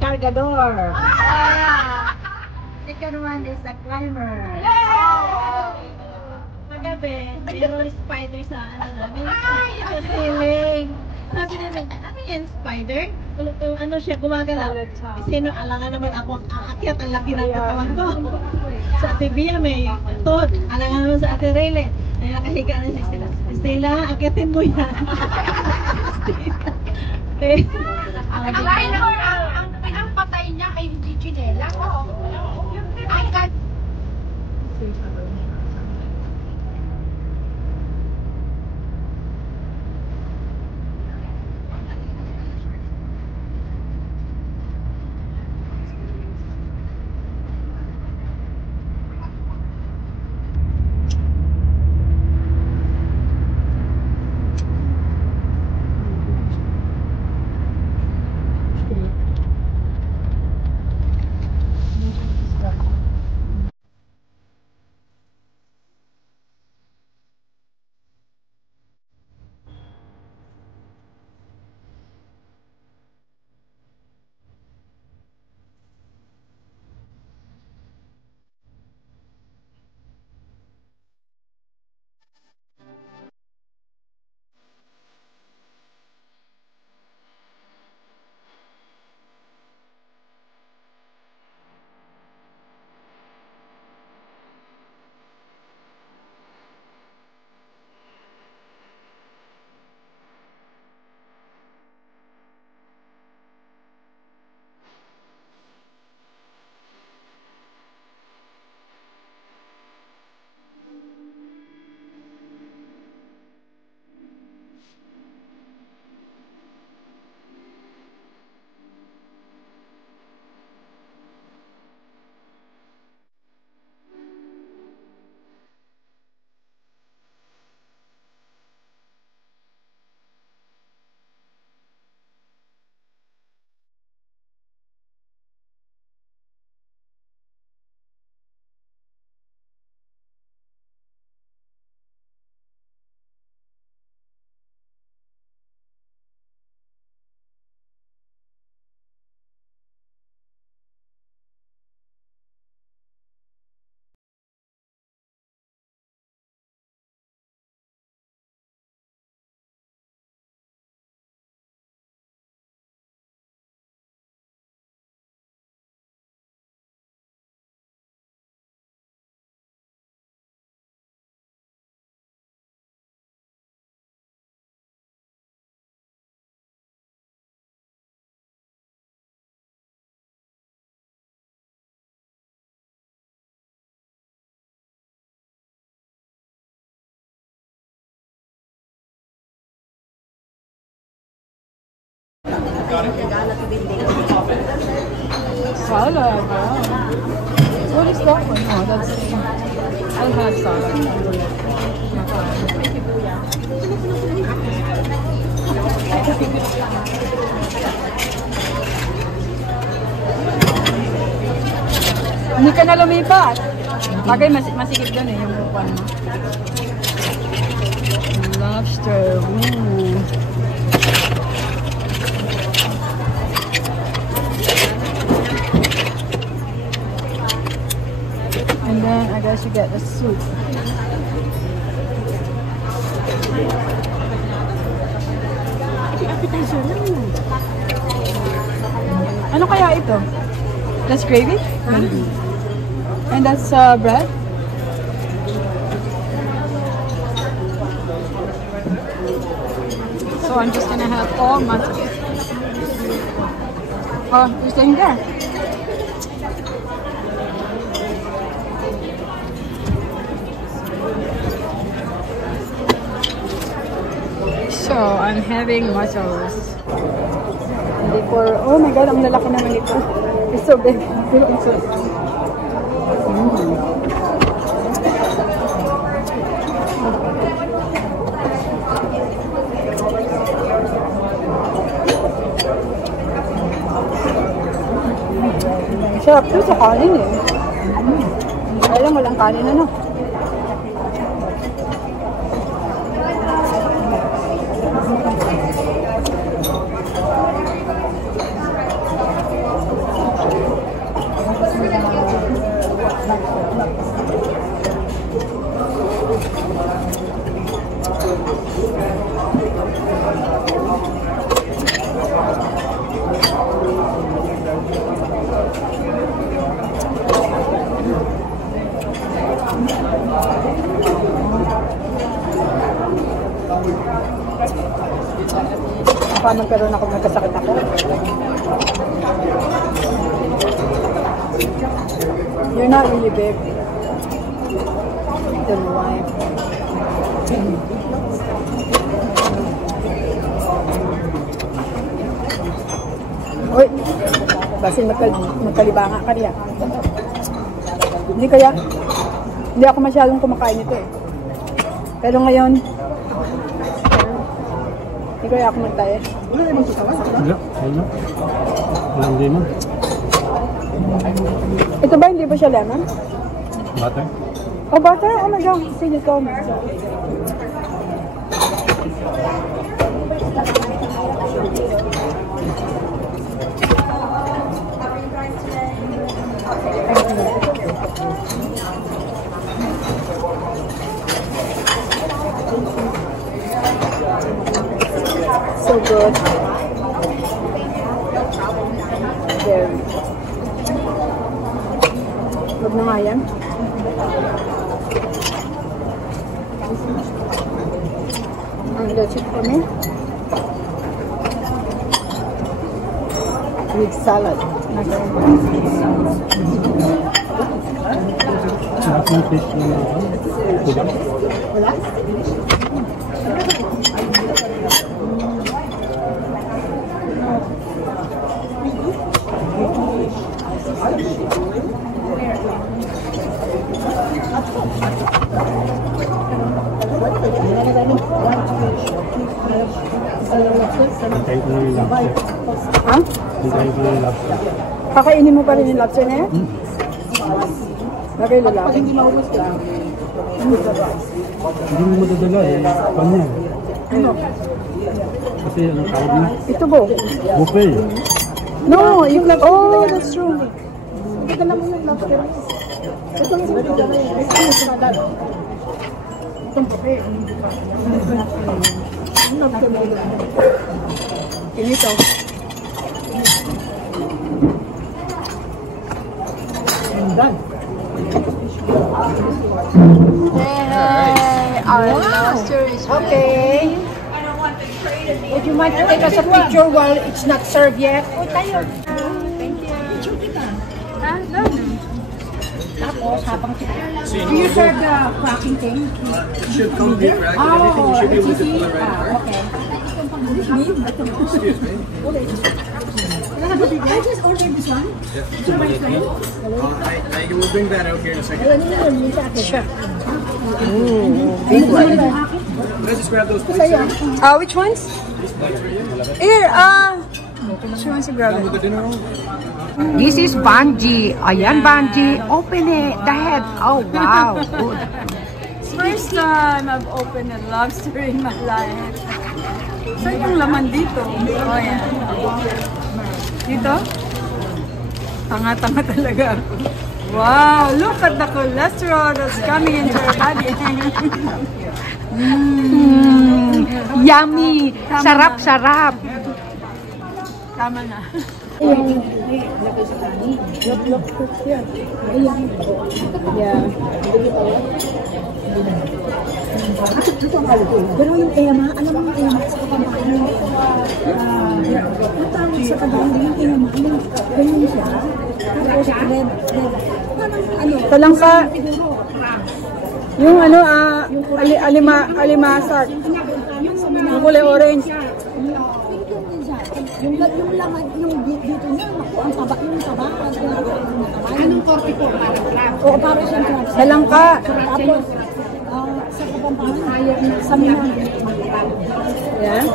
cargador. Second one is a climber. Magabi, mayroon spider sa namin. Sa ceiling. Sabi namin, ano yan, spider? Ano siya, gumagalaw. Sino, alangan naman ako, aakyat ang laki ng katawan ko. Sa Ate Bia may tod, alangan naman sa Ate Rayleigh. Ay, nakahiga na si Stella. Stella, akyatin mo yan. Nakalain na ang patay niya ay hindi Ginela. Ay, God. Salad, wow. What is that one? Oh, that's... I'll have salad. Hindi ka na lumipat. Bagay, masikip doon eh, yung buwan mo. Lobster, ooh. And then I guess you get the soup. Ano kaya ito? That's gravy? And that's bread? So I'm just gonna have all matcha. Oh, you're staying there? So, I'm having matcha roast. Oh my god, ang lalaki naman ito. It's so big. Sarap ito sa kanin eh. Kaya lang walang kanin ano. baka magkaroon ako, magkasakit ako. You're not really big. I don't know why. Uy, basin magkalibanga ka niya. Hindi ako masyadong kumakain nito eh. Pero ngayon, hindi kaya ako magtayo. Wala naman sasawa? Wala, ayun. Wala, hindi mo. Ito ba, hindi ba siya lemon? Butter? Oh, butter? Oh my God, sige ito. So good. Very. Huwag na nga yan. Ang legit kami. With salad. Sarap ng fish na ito. Wala? Hintay ko lang yung lobster. Ha? Hintay ko lang yung lobster. Kakainin mo pa rin yung lobster na yan? Lagay lalaki. Hindi mo madadala eh. Paano yan? Ano? Kasi ang tawag niya? Ito bo. Buffet. No, yung lobster. Oh, that's true. Dala mo yung lobster. Ito yung dala mo. Ito yung dala. Itong kape. Kinito. And done. Hey, our lobster is Okay. Would you mind to take us a picture while it's not served yet? O tayo. Thank you. Picture kita. Ah, no. Tapos, habang do you serve the cracking thing? It should come pre-cracked and everything. You should be able to dip it right in there. Okay. Excuse me. I just ordered this one. I will bring that out here in a second. Sure. Can I just grab those please? Which ones? Here, which ones you grab? With the dinner roll? This is Banji. Ayan, Banji. Open it. The head. Oh, wow. Good. First time I've opened a lobster in my life. Saan yung laman dito? Oh, yan. Dito? Tanga-tanga talaga ako. Wow! Look at the cholesterol that's coming into your body. Yummy. Sarap, sarap. Tama na. Yeah. Pero yung ema, alam mo yung ema sa kapampangan, yung tawag sa kabang, yung ema, ganyan siya. Tapos red. Ano? Talangka. Yung ano, alimasag. Yung kulay orange. Yung laman, yung dito niya, naku, ang taba, yung taba. Anong 44 parang crab? Oo, parang siyang crab. Talangka. Tapos, sa kapampangan, sa Minan. Yan.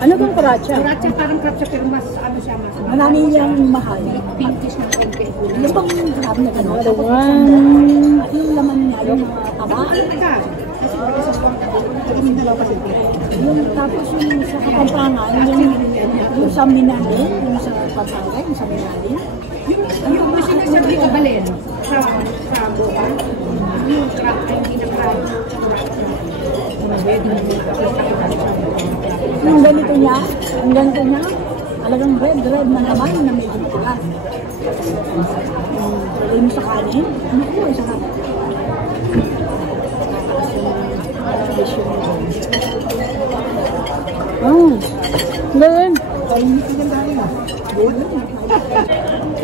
Ano bang karacha? Kratsa, parang kratsa, pero mas ano siya, mas marami yung mahal. Pinkish na konti. Yung bang crab na gano'n? Another one. Yung laman niya, yung mga taba. Yung tapos yung sa kapampangan, yung sa Minali, yung sa Pampanga, yung sa Minali. Yung sinasabi ko balin sa buka, yung crab ay hindi na crab. Yung ganito niya, talagang red na naman na medyo mataas. Yung sa kanin, ano ko, sa kanin. Galing.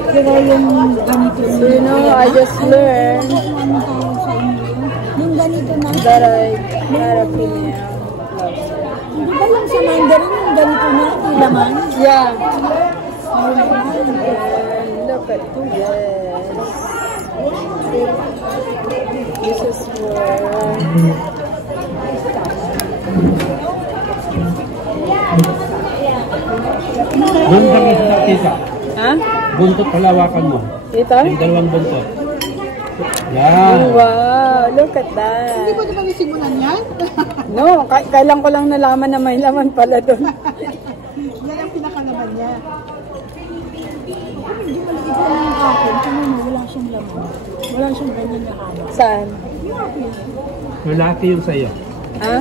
Pero yung ganito So, you know, I just learned yung ganito na, that I'm not a female. di ba yung sa Mandarin yung ganito na, yung laman? Yeah. And look at this. This is for... Doon kami sa tita. Ha? Buntot palawakan mo. Dito? Yung dalawang buntot. Yan. Wow, look at that. Hindi ko diba nasimulan yan? No, kailan ko lang nalaman na may laman pala doon. Yan ang pinakalaman niya. Hindi maliit lang yung akin, kung ano, wala siyang laman. Wala siyang ganyan na haba. Saan? Lalaki yung sa'yo. Ha?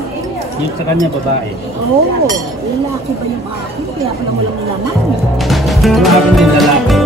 Yung sa kanya babae. Oo, lalaki ba yung akin? Kaya pala walang laman. Yung akin yung lalaki.